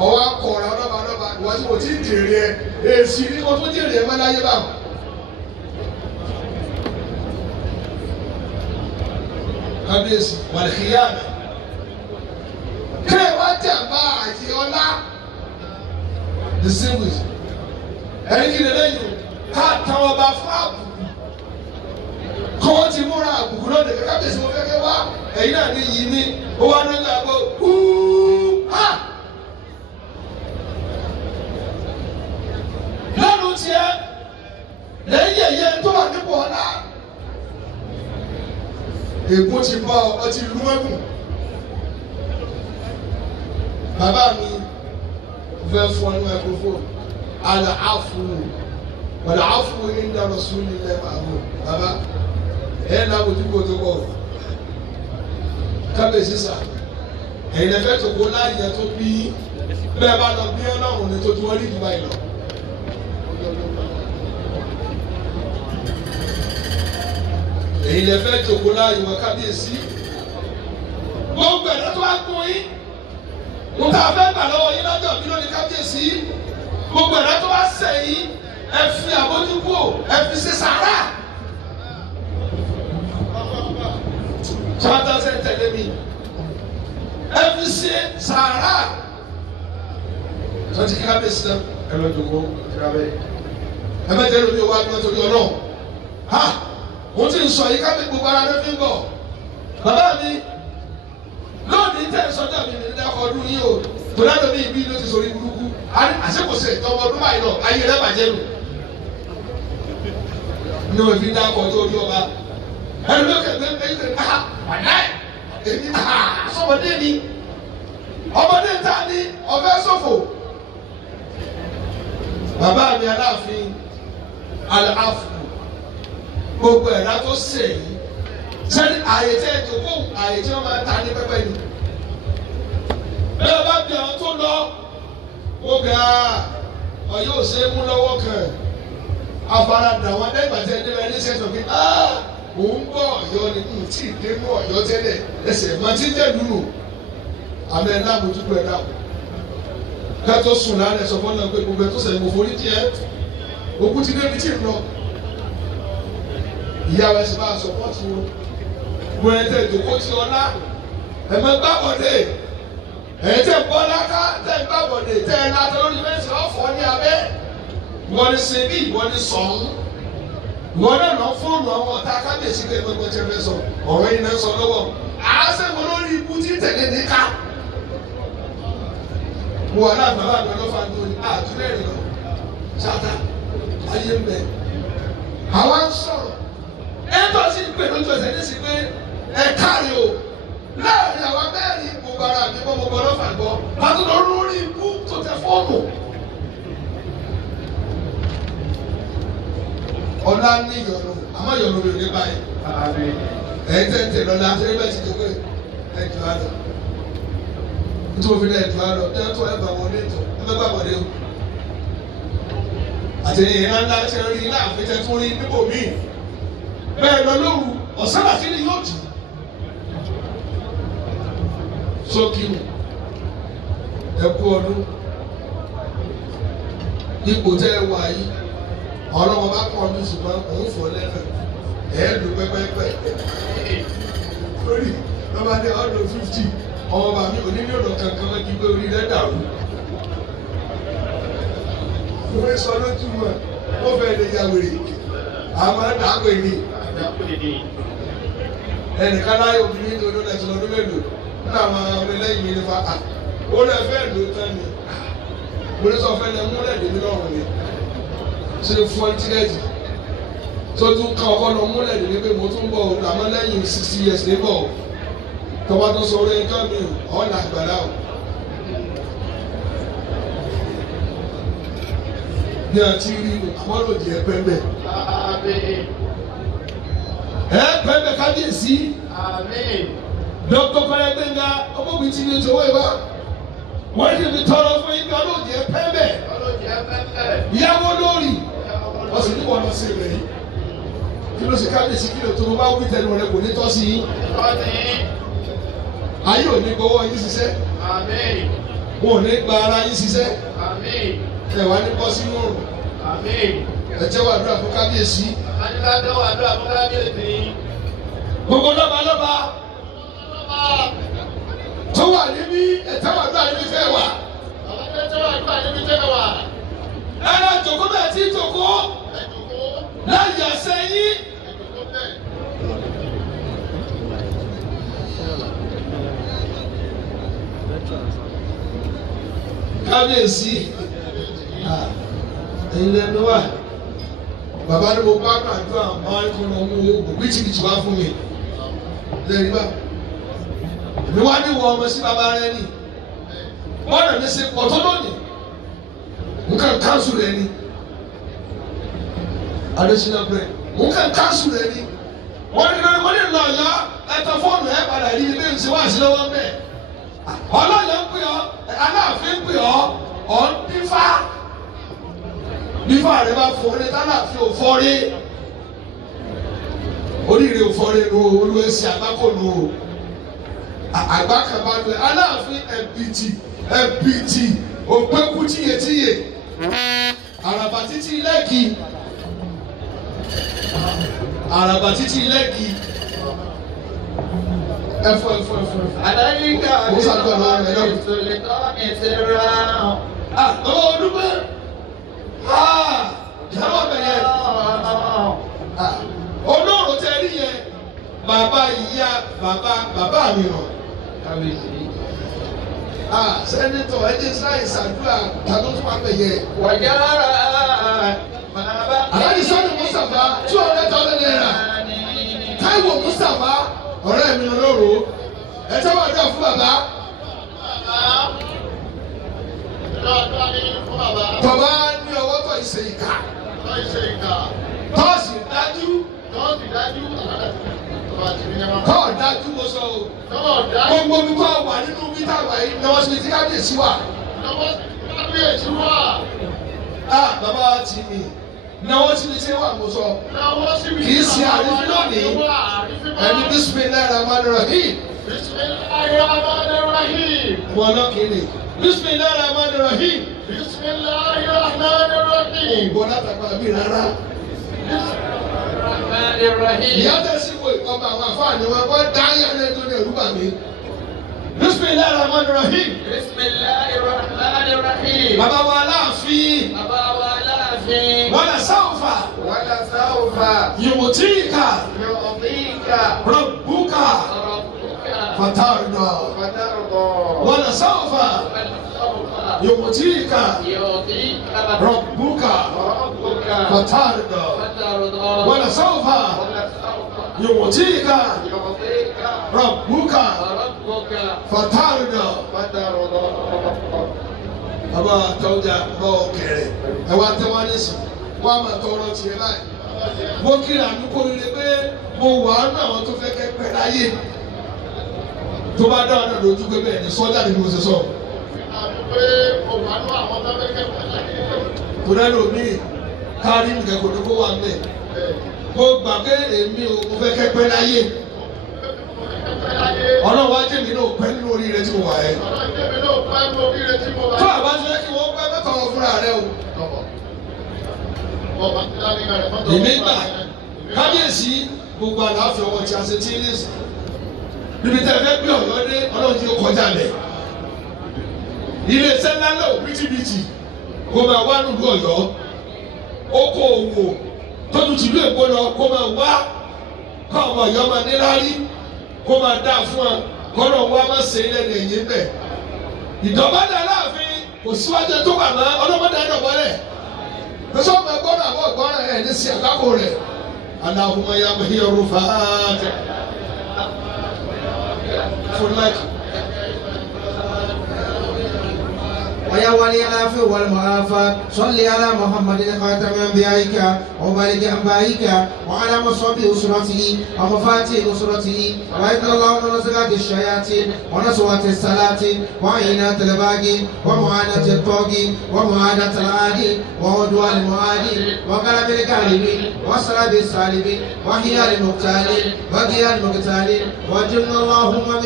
ọwọ́ akọ̀ọ̀rọ̀ ọlọ́ba ìwọ́n tí mo ti ń jèrè ẹ èsì ní mo tún jèrè ẹ mọ́láyé báwọn. kábíyèsí wàlíkìyà kí ẹ wá jàmbá àti ọlá distinguish ẹni kí lè lẹ́yìn ká táwọn ọba fún àbùkù kọ́ ti múra àbùkù náà lè kábíyèsí mo fẹ́ kẹ́ wá ẹ̀yin náà ní yìí ní ó wá ní ọjà àgbo ha lẹ́nu tiẹ̀ lẹ́yìn ẹ̀yẹ tó wà nípò ọ̀la ègún ti bá ọ ti lú ẹ̀gùn bàbá mi fẹ́ fún ọ ní microphone àlàáfù wàlàáfù inda rasulillah màmú bàbá ẹ̀ náà mojú kó tó bọ̀ kábíyèsí sà ẹ̀yin lẹ́fẹ̀ẹ́ tó kó láàyè tó bí bẹ́ẹ̀ bá lọ bí ọlọ́run ní tó tí wọ́n rí ìdìbò àìlọ. ẹ̀yin lẹ́fẹ̀ẹ́ tó kó láàyè wọn kábíyèsí gbogbo ẹ̀dá tó wá kún yín mo tá a fẹ́ gbà lọ́wọ́ yín lọ́jọ́ bí lónìí kábíyèsí gbogbo ẹ̀dá tó wá sẹ́yìn ẹ fi àbójúkò ẹ fi ṣe sàárà. sọ́dọ̀ ṣe tẹ̀lé mi ẹ fi ṣe sàárà. sọ́dọ̀ kíkà bẹ́ẹ̀ sí ẹ lọ jòkó kíkà bẹ́ẹ̀ ẹ bẹ́ẹ̀ tẹ́lẹ̀ omi ò wá ní ọjọ́ ọlọ́run ha mo ti ń sọ yìí kábíyèsí gbogbo ara rẹ fi ń bọ̀ bàbá mi lónìí tẹ̀ sọ́jà mi ní dákọ̀ ọdún yìí o tó dájọ́ bí ibi ló ti sọ orí burúkú àṣekòsè ìtọ́wọ́ ọdún báyìí náà ayé rẹ bàjẹ́ nù ní wọ́n fi dákọ̀ ọjọ́ orí ọba ẹni ló kẹ̀kẹ́ ẹ̀yìn wàdá èmi sọmọdé ni ọmọdé ta ni ọ̀fẹ́ ṣòfò bàbá mi aláàfin aláàfin gbogbo ẹ̀dá tó sèyí sẹ́ni àyè tẹ́ ìjókòó àyè tí wọ́n máa ta ní pẹ́pẹ́ ni bẹ́ẹ̀ bá bí àwọn tó lọ wọ́n gbà ọ̀yọ́ ò ṣe é mú lọ́wọ́ kan afaradà wọn dẹ́gbà tẹ́ ẹ débẹ̀ ní sẹ́tọ̀ pé òun gbọ́ ọ̀yọ́ ni kò tí ì dé mú ọ̀yọ́ tẹ́lẹ̀ ẹsẹ̀ máa ti jẹ́ dùnú àmì ẹ̀ náà mójútó ẹ̀ náà ká tó sùn lálẹ́ sọ fọ́nà pé gbogbo ẹ̀ tó sẹ̀ mo forí jẹ́ òkú ti débi tí ì lọ ìyàwó ẹ̀sìn bá sọ pọ́ọ̀tù wọn ẹ̀ tẹ̀ ìdókòó ti ọlá ẹ̀ máa gbàbọ̀dé ẹ̀ tẹ̀ bọ́ láká tẹ̀ gbàbọ̀dé tẹ̀ ẹ̀ náà lórí mẹ́sì ọ̀fọ̀ ní abẹ́ wọ́n ní sẹ́bí wọ́n ní sọ̀hún wọ́n náà lọ fóònù àwọn ọ̀tá kábíyèsí pé gbogbo ẹ̀jẹ̀ fẹ́ sọ ọ̀rọ̀ yìí náà sọ lọ́wọ́ àásẹ̀ wọn lórí ikú tí tẹ̀lé ní ká wọ́n náà bàbá àgbẹ̀ lọ́fà lórí àtúndẹ̀ rẹ̀ lọ ṣáta ayé ń bẹ àwa ń sọ̀rọ̀ ẹ̀tọ́ sí pé lójú ẹsẹ̀ ní sí pé ẹ kárí o láàrin àwa mẹ́rin gbogbo ara mi gbọ́ gbogbo ọlọ́fà gbọ́ pàtó lọ lórí ikú tó tẹ fóònù. ọlá ní ìyọnu àmọ́ ìyọnu rẹ̀ ní báyìí ẹ̀ tẹ̀tẹ̀ lọ́la ṣé bẹ́ẹ̀ ti tó pé ẹ̀ jù á lọ nítorí òfin ẹ̀ jù á lọ ẹ̀ tó ẹ̀ bà wọlé tó ẹ̀ bá bà wọlé o àtẹ̀yìn ńlá ṣe rí láàfin tẹ̀ fún rí níbò míì bẹ́ẹ̀ lọ lóru ọ̀sán àti ní yóò jù sókè mu ẹ̀kú ọdún ipò tẹ́ ẹ wà yìí ọlọ́wọ́ bá kọ́ ọdún ṣùgbọ́n òun fò lẹ́nu ẹ̀ẹ́dù pẹ́pẹ́pẹ́ lórí lọ́ba ní ọdún 50 ọmọ bàbá mi onílé ọ̀nà kankan wọ́n kí pé orí rẹ̀ dàrú òwe sọ lójú mọ́ ó fẹ́ lè ya wèrè àmọ́ dàgbé ni ẹnìkan láyé obìnrin tó lónà tí lọ́dún mélòó nínú àwọn ọmọ ẹlẹ́yìn mi nípa ó lè fẹ́ lò tán ni mo ní sọ fẹ́ lẹ múlẹ̀ dèmí lọ́rùn ni ṣe fún ẹ tíkẹ́ẹ̀tì tó tún ká ọkọ lọ múlẹ̀ dèmí pé mo tún bọ̀ àmọ́ lẹ́yìn 60 years ní bọ̀ tọ́ba tó sọ orí ẹjọ́ mi ọ̀nà àgbàlá o. ní àti rí àwọn olòdì ẹgbẹ́ mbẹ́. ẹgbẹ́ mbẹ́ kábíyèsí. dọ́kítọ̀ Kọ́lá Gbẹ́ngà ọmọbìnrin ti ní ìjọwọ́ ìwá. wọ́n ti fi tọrọ fún yín bí olòdì ẹgbẹ́ mbẹ́. ìyàwó lórí wọ́n sì ní wọ́n lọ sí rẹ̀ yìí. kí ló ṣe kábíyèsí kí ló tó bá wí tẹnu rẹ̀ kò ní tọ́ sí yín. ayé ò ní gbowó yín ṣiṣẹ́. wọn ò ní gba ara yín ṣiṣẹ́. Àmín. Ẹ wá ní bọ́ sínú òrùn. Àmín. Ẹ jẹ́ wàdúrà fún kábíyèsí. Àdúrà tó wà àdúrà fún kábíyèsí. Gbogbo lọ́balọ́ba tó wà níbí ẹ̀tẹ́ wàdúrà níbi fẹ́ wà. Àwọn tó wà àdúrà níbi fẹ́ wà. Ẹ̀rọ ìjòkó bẹ́ẹ̀ tí ìjòkó láyé ọ̀sẹ̀ yín. Kábíyèsí ẹ̀yin lẹ́nu wà. Bàbá ní mo bá gbàdúrà máa ń kọ́ ọmọ ogun bíjìbìjì wá fún mi. Lẹ́yìn bá mi wá ní wọ ọmọ sí bàbá rẹ ni. Wọ́n nà mí sí pọ̀tọ́ lónìí. Nǹkan káńsù rẹ ni. Adésínà bẹ̀rẹ̀. Nǹkan káńsù rẹ ni. Wọ́n ní lórí wọ́n ní lọ yọ ẹ̀tọ́ fóònù ẹ̀ padà rí ilé ìṣe wá sí lọ́wọ́ bẹ́ẹ̀. Ọlọ́yọ̀ ń pè ọ́, Aláàfin ń pè ọ́, ọ̀ ń dífá. Dífá rẹ bá fọ́ọ́rẹ́ tálàfin ò fọ́ọ́rẹ́. Oríire ò fọ́ọ́rẹ́ nu olúwẹ̀sì àgbákòlù o. Àgbá kan bá lọ Aláàfin ẹ̀bìtì òpékú tíyetíye. Àràbà títí lẹ́kì. Àràbà títí lẹ́kì. Ẹ̀fọ́. Àdáyíká àti ìṣòlè kọ́ ìṣẹ̀ra. Ọmọ Odúpẹ́. Ìyàwó bẹ̀rẹ̀. Olóòrò tẹ rí yẹn. Bàbá ìyá bàbá mi rọ̀. Sẹ́nitọ̀ ẹ̀jẹ̀ sáyẹ̀ ṣàdúrà tàbí tó wà bẹ̀ yẹ. Wàjára Aláàdì Sọ́ọ̀nù Mustapha 200,000 naira. Táíwò Mustapha ọ̀rẹ́ mi lọ́rọ̀. Ẹ tẹ́ wà dúrà fún bàbá. Bàbá ní ọwọ́ tó ìṣe ìka. Tọ́ọ̀sì dájú. Tọ́ọ̀ dájú mo sọ o. Gbogbo mi tó wà nínú bí táwa yìí ni wọ́n ṣe ti kábíyèsí wà. Bàbá ti mi náwó tí mi ṣe wà mo sọ. Kì í ṣe àrífín lónìí. Ẹni Bismillahirrahmanirrahim. Bismillahirrahmanirrahim. Wọ́n náà kéde. Bismillahirrahmanirrahim. Bismillahirrahmanirrahim. Ìbọn látàgbà mi rárá. Bismillahirrahim. Ìyá tẹ̀sí wo ọba àwọn afáàní wọn wọ́n dá yẹn lẹ́nu ní ẹ̀rú bà mí. Bismillahirrahmanirrahim. Bismillahirrahmanirrahim. Bàbá wa Aláàfin. Bàbá wa Aláàfin. Wala sawfa. Wala sawfa. Yu'tika. Yu'tika. Rabbuka. Rabbuka. Fatarda. Fatarda. Wala sawfa. Wala sawfa. Yu'tika. Yu'tika. Rabbuka. Rabbuka. Fatarda. Fatarda. Wala sawfa. Wala sawfa. Yu'tika. Yu'tika. Rabbuka. Rabbuka. Fatarda. Fatarda. Bàbá àtọ́jà bá ọ̀kẹ́rẹ́ ẹ wá tẹ́ wá nísìn wá máa tọrọ tiẹ̀ báyìí. Mo kíra mi kó lè pé mo wà á nù àwọn tó fẹ́ kẹ́pẹ́ láyé. Tó bá dáhùn náà lójú pé bẹ́ẹ̀ ni sọ́jà ni mo ṣe sọ. Tó dá lómi kárí nìkan kò ní kó wà mẹ́. Mo gbà pé èmi ò mo fẹ́ kẹ́pẹ́ láyé. Ọlọ́run wá jẹ́ mi náà pẹ́ nínú oríire tí mo wà ẹ́. Tó àbá ti fẹ́ kí wọ́n pẹ́ mẹ́ta wọn fúnra rẹ o. Èmi gbà kábíyèsí gbogbo àlàáfíà ọwọ́ tí a ṣe tí ń lè sùn. Níbi tẹ́ ẹ fẹ́ gbé ọ̀yọ́ dé Ọlọ́run tí ó kọjá lẹ̀. Ilé-iṣẹ́ ńlá náà bìtìbìtì kó máa wá nílùú Ọ̀yọ́. Oko òwò tó tún ti lú Èkó lọ kó máa wá kọ́ ọmọ Ọ̀yọ́ máa ní lárí kó máa dá fún ọ kọ́nà wá má ṣe lẹ́nu ẹ̀yìn bẹ̀. Ìdọ̀bálẹ̀ Aláàfin kò síwájú tó wà mọ́ ọlọ́mọdé ẹ̀dọ̀bálẹ̀. Bẹ́sẹ̀ ọmọ ẹgbọ́n náà bọ̀ gbọ́n ẹ̀ ní sí àgbákò rẹ̀. Allahumma ya mahiyar rufaat. Fún láìkì. ويا ولي العفو والمعافاة صل على محمد خاتم أنبيائك وملك أنبائك وعلى مصاب أسرته ومفاتيح أسرته وإذن الله من نزغات الشياطين ونسوات السلاطين وعينات الباقي ومعاناة الطاغي ومعاداة العادي وعدوان المعادي وقلب الكاذبين وسلب السالبين وحيال المقتالين وقيال المقتالين وجن اللهم من